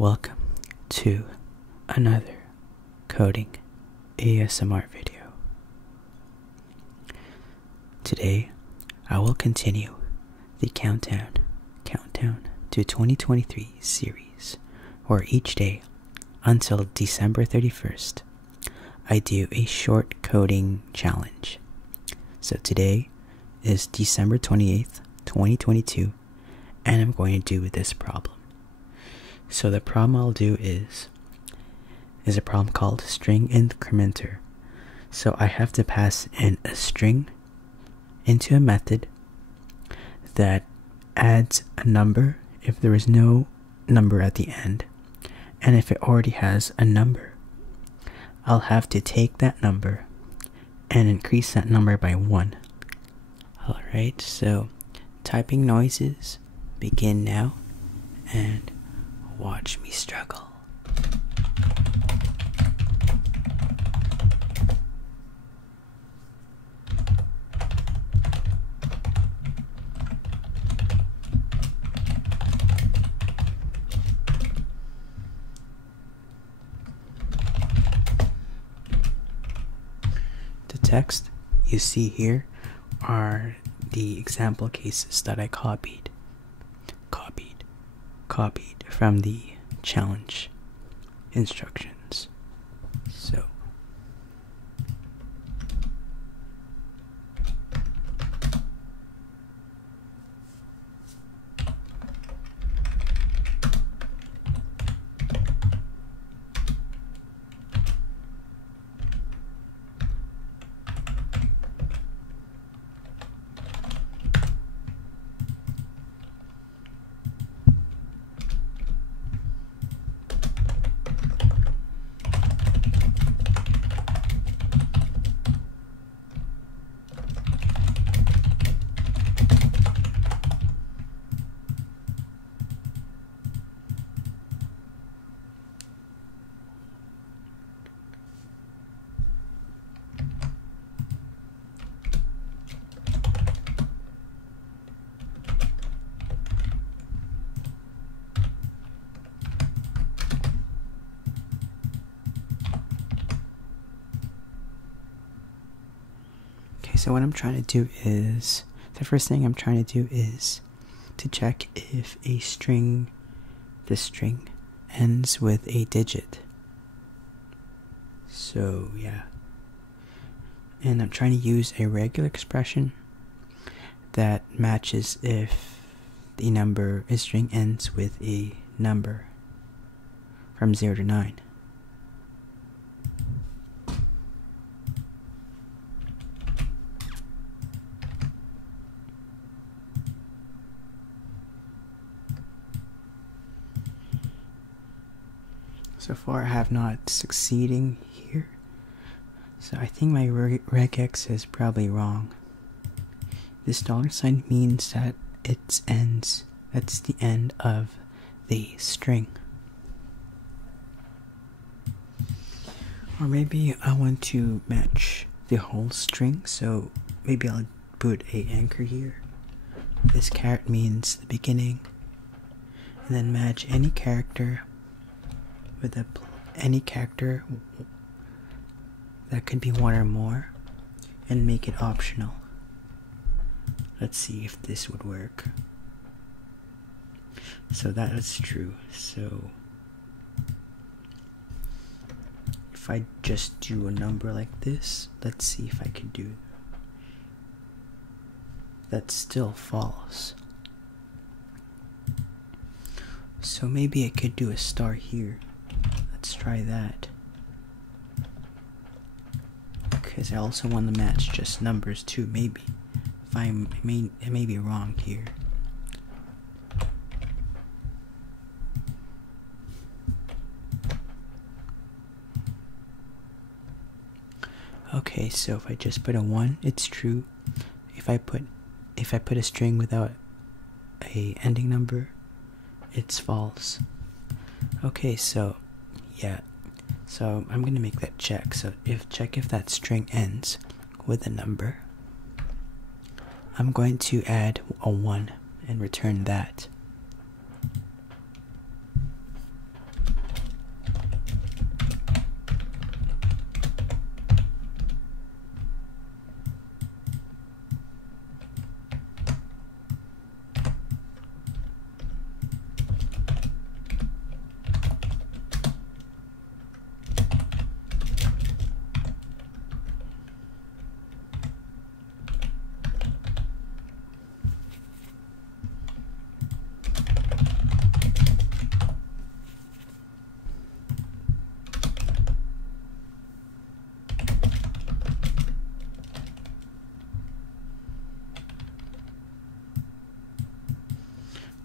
Welcome to another coding ASMR video. Today, I will continue the countdown to 2023 series, where each day until December 31st, I do a short coding challenge. So today is December 28th, 2022, and I'm going to do this problem. So the problem I'll do is a problem called string incrementer. So I have to pass in a string into a method that adds a number if there is no number at the end, and if it already has a number, I'll have to take that number and increase that number by 1. Alright, so typing noises begin now, and watch me struggle. The text you see here are the example cases that I copied from the challenge instructions. So what I'm trying to do is, the first thing I'm trying to do is to check if the string ends with a digit. So yeah. And I'm trying to use a regular expression that matches if the string ends with a number from 0 to 9. So far I have not succeeding here, so I think my regex is probably wrong. This $sign means that that's the end of the string. Or maybe I want to match the whole string, so maybe I'll put a anchor here. This caret means the beginning, and then match any character with any character that could be one or more, and make it optional. Let's see if this would work. So that is true. So if I just do a number like this, let's see if I can do. That's still false. So maybe I could do a star here. Let's try that. Because I also want to match just numbers too, maybe. If I may be wrong here. Okay, so if I just put a 1, it's true. If I put a string without a ending number, it's false. Okay, so yeah, so I'm gonna make that check. So check if that string ends with a number. I'm going to add a 1 and return that.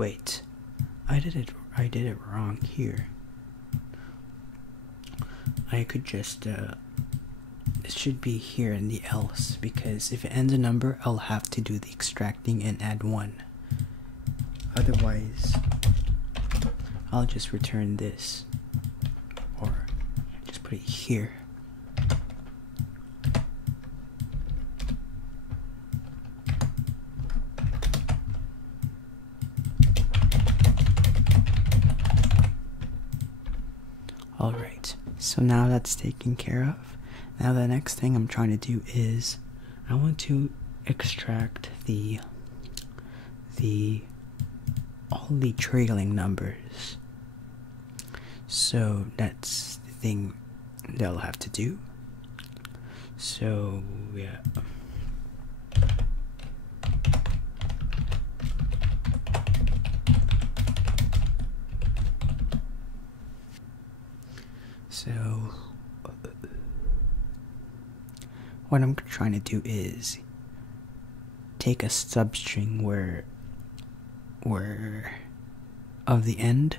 Wait, I did it wrong here. I could just it should be here in the else, because if it ends a number, I'll have to do the extracting and add 1. Otherwise, I'll just return this, or just put it here. Alright, so now that's taken care of. Now the next thing I'm trying to do is I want to extract all the trailing numbers. So that's the thing that I'll have to do. So yeah. So what I'm trying to do is take a substring where of the end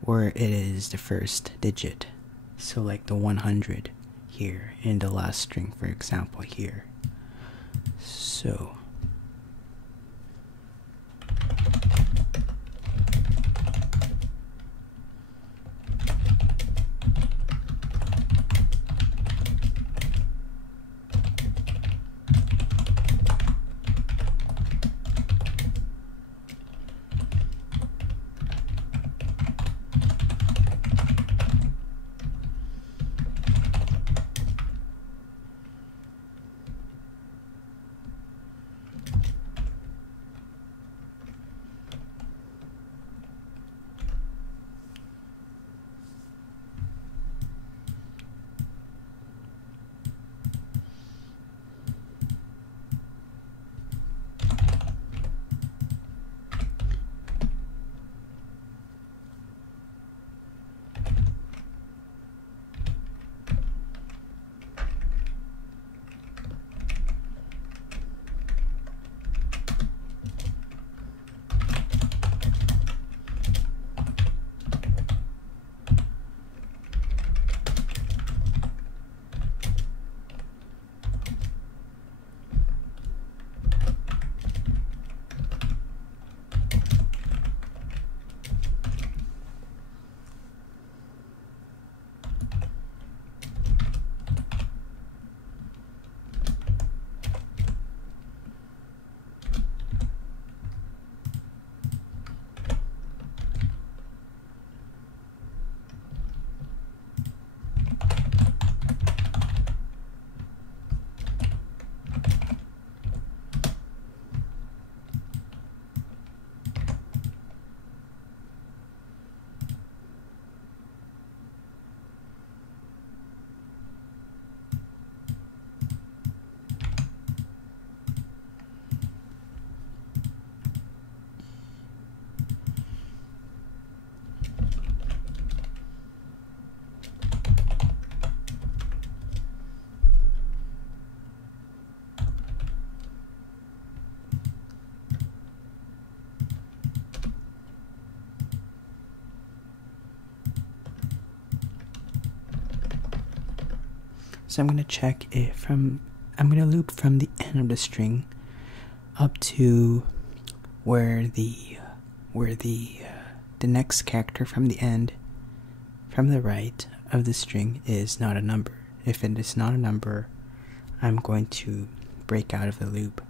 where it is the first digit. So like the 100 here in the last string, for example, here. So I'm going to check it I'm going to loop from the end of the string up to where the next character from the end, from the right of the string, is not a number. If it is not a number, I'm going to break out of the loop.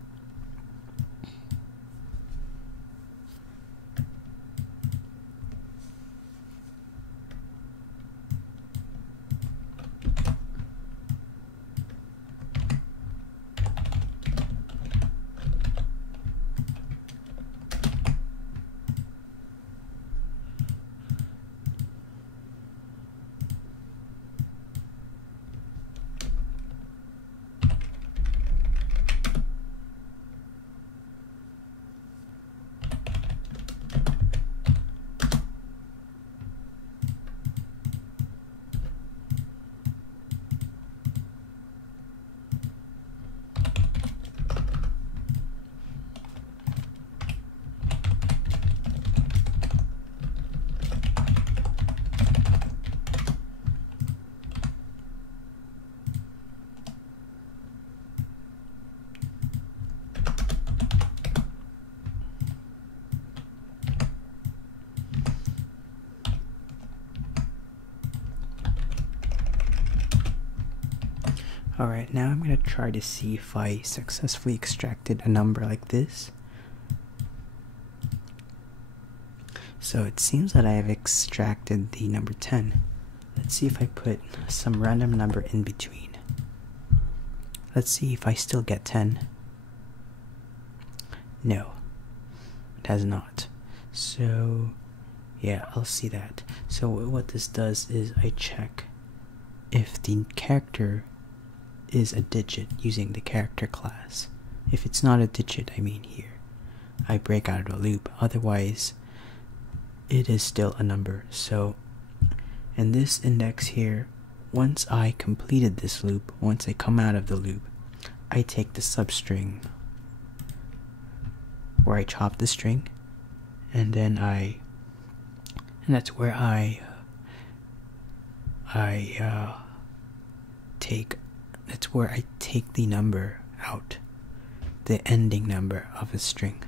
Alright, now I'm going to try to see if I successfully extracted a number like this. So it seems that I have extracted the number 10. Let's see if I put some random number in between. Let's see if I still get 10. No, it has not. So yeah, I'll see that. So what this does is I check if the character is a digit using the character class. If it's not a digit, I mean here, I break out of the loop. Otherwise, it is still a number. So in this index here, once I completed this loop, once I come out of the loop, I take the substring where I chop the string, and then that's where that's where I take the number out, the ending number of a string.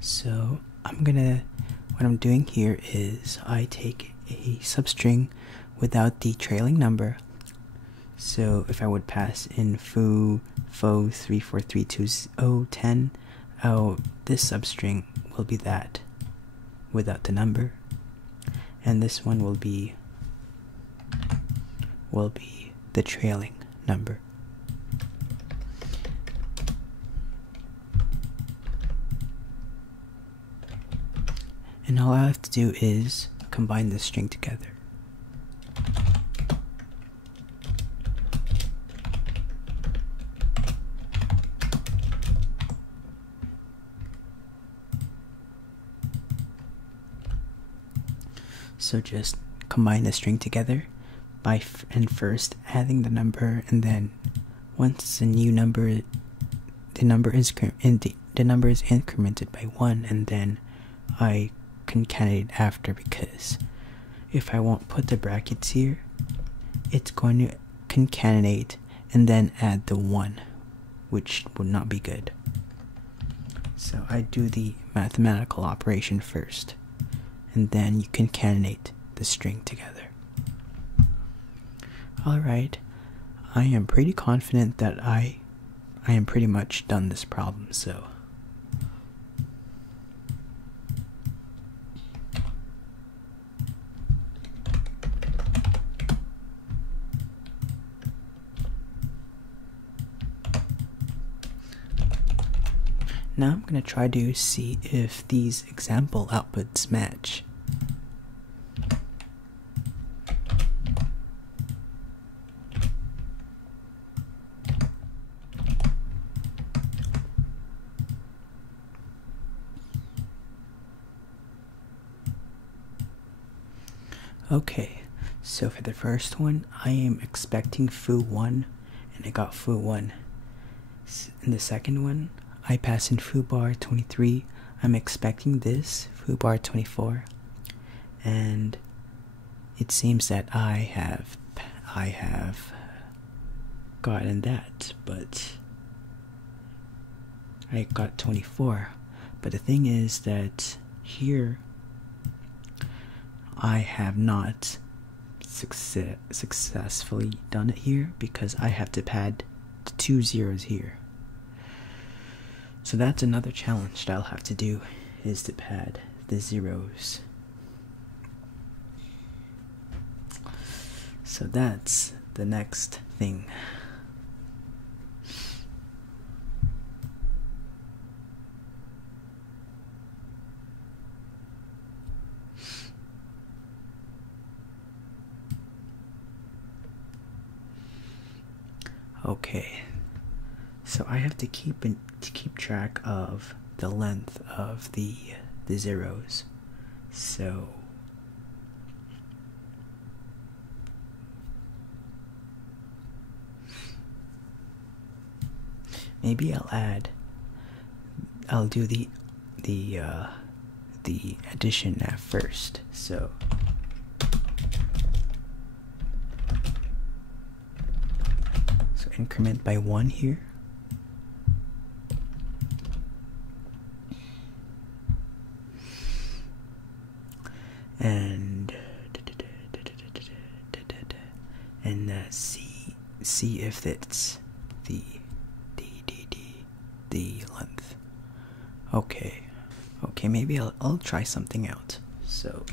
So what I'm doing here is I take a substring without the trailing number. So if I would pass in foo 343210, this substring will be that without the number, and this one will be the trailing number. And all I have to do is combine the string together. So just combine the string together by first adding the number, and then once the number is incremented by 1, and then I concatenate after, because if I won't put the brackets here, it's going to concatenate and then add the 1, which would not be good. So I do the mathematical operation first, and then you concatenate the string together. Alright, I am pretty confident that I am pretty much done this problem, so now I'm going to try to see if these example outputs match. Okay, so for the first one, I am expecting foo1, and I got foo1. In the second one, I pass in foobar 23. I'm expecting this, foobar 24, and it seems that I have gotten that, but I got 24. But the thing is that here I have not successfully done it here because I have to pad 2 zeros here. So that's another challenge that I'll have to do, is to pad the zeros. So that's the next thing. Okay, so I have to keep track of the length of the zeros. So maybe I'll do the addition at first. So increment by 1 here. And see if it's the length. Okay, maybe I'll try something out. So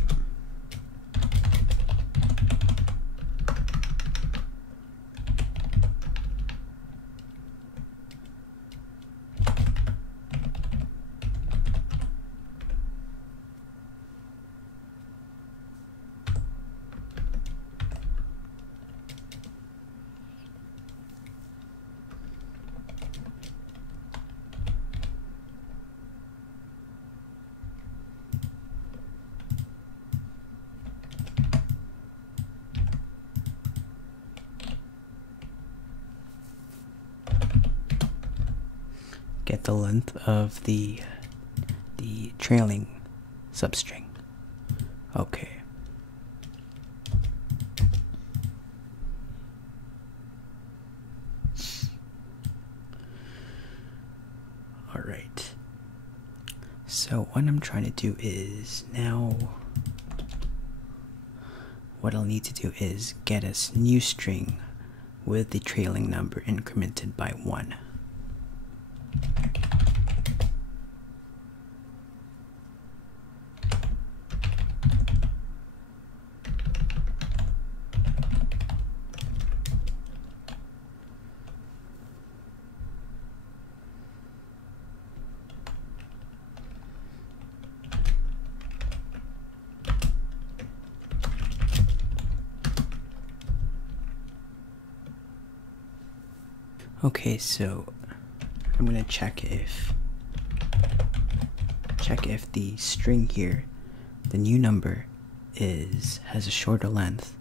get the length of the trailing substring. Okay. All right. So what I'm trying to do is now, what I'll need to do is get a new string with the trailing number incremented by 1. Okay, so I'm gonna check if the string here, the new number, has a shorter length.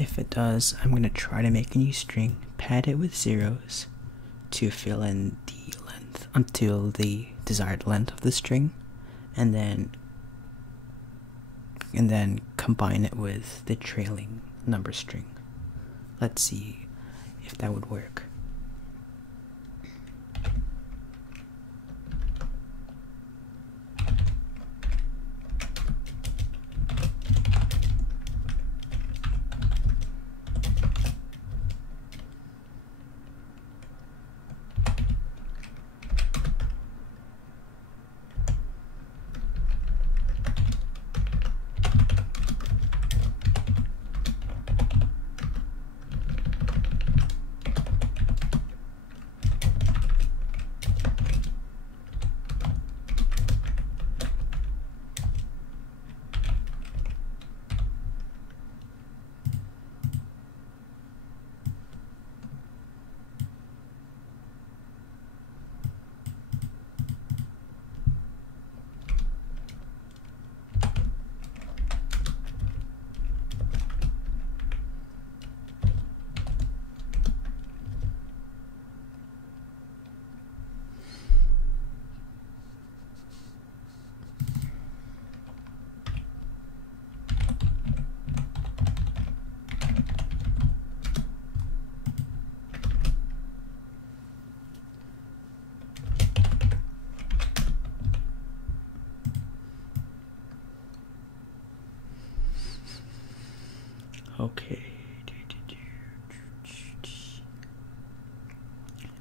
If it does, I'm going to try to make a new string, pad it with zeros to fill in the length until the desired length of the string, and then combine it with the trailing number string. Let's see if that would work. Okay.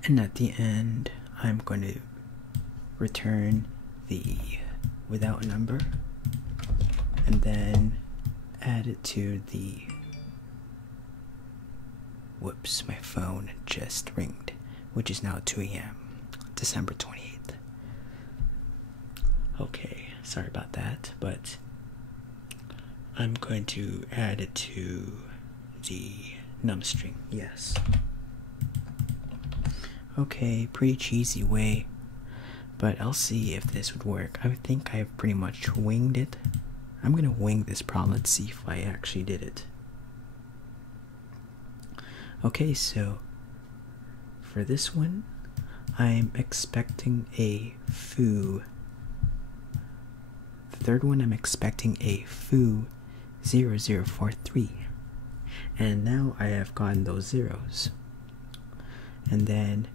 And at the end, I'm going to return the without number and then add it to the... Whoops, my phone just ringed, which is now 2 a.m. December 28th. Okay, sorry about that, but I'm going to add it to the num string, yes. Okay, pretty cheesy way, but I'll see if this would work. I think I've pretty much winged it. I'm gonna wing this problem. Let's see if I actually did it. Okay, so for this one, I'm expecting a foo. The third one, I'm expecting a foo 0043. And now I have gotten those zeros. And then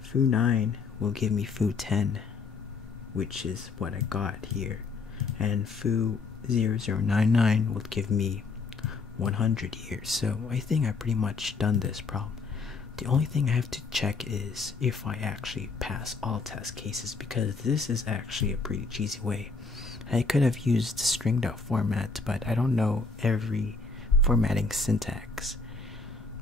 foo 9 will give me foo 10, which is what I got here. And foo 0099 will give me 100 here. So I think I've pretty much done this problem. The only thing I have to check is if I actually pass all test cases, because this is actually a pretty cheesy way. I could have used string.format, but I don't know every formatting syntax,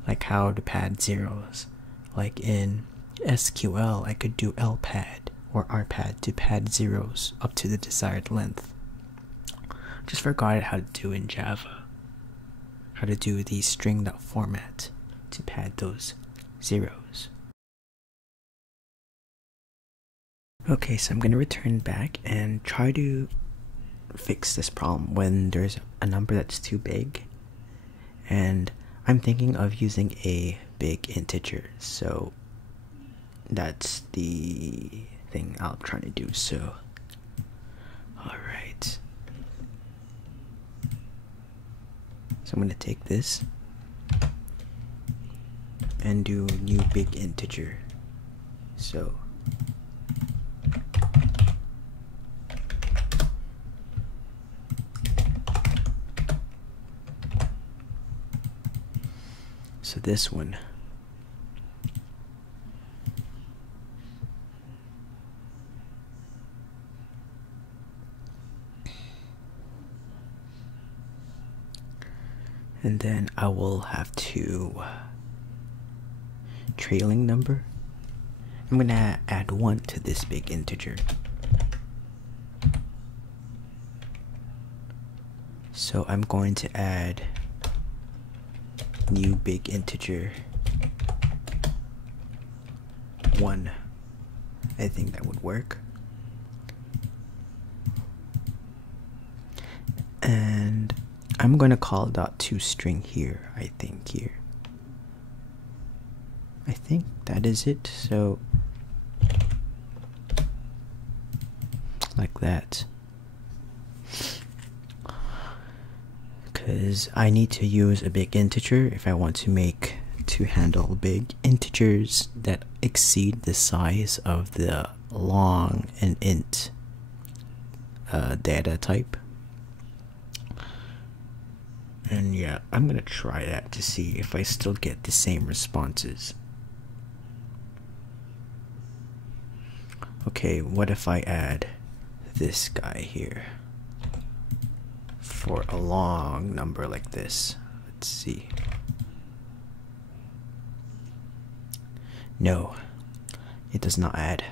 like how to pad zeros. Like in SQL, I could do lpad or rpad to pad zeros up to the desired length. Just forgot how to do in Java. How to do the string.format to pad those zeros. Okay, so I'm going to return back and try to fix this problem when there's a number that's too big. And I'm thinking of using a big integer, so that's the thing I'm trying to do. So alright, so I'm going to take this and do new big integer. So this one, and then I will have to trailing number. I'm gonna add 1 to this big integer. So I'm going to add new big integer 1. I think that would work. And I'm gonna call .toString here. I think that is it. So like that, because I need to use a big integer if I want to handle big integers that exceed the size of the long and int data type. And yeah, I'm gonna try that to see if I still get the same responses. Okay, what if I add this guy here for a long number like this? Let's see. No, it does not add.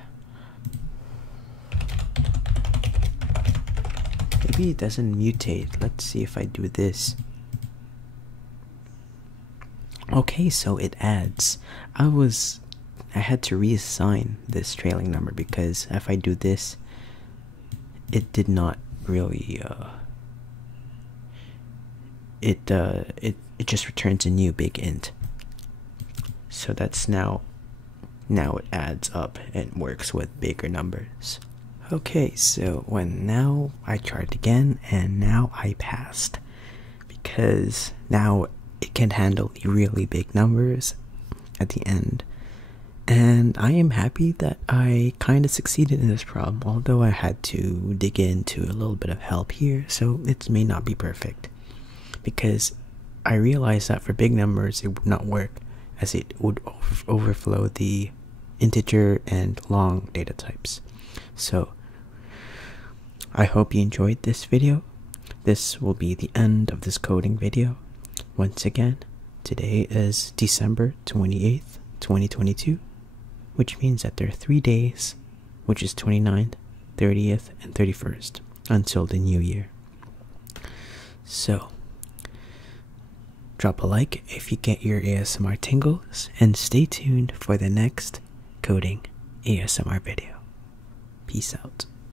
Maybe it doesn't mutate. Let's see if I do this. Okay, so it adds. I had to reassign this trailing number because if I do this, it did not really it just returns a new big int. So that's now it adds up and works with bigger numbers. Okay, so now I tried again and now I passed, because now it can handle the really big numbers at the end. And I am happy that I kind of succeeded in this problem, although I had to dig into a little bit of help here, so it may not be perfect. Because I realized that for big numbers it would not work, as it would overflow the integer and long data types. So I hope you enjoyed this video. This will be the end of this coding video. Once again, today is December 28th, 2022, which means that there are 3 days, which is 29th, 30th, and 31st, until the new year. So, drop a like if you get your ASMR tingles, and stay tuned for the next coding ASMR video. Peace out.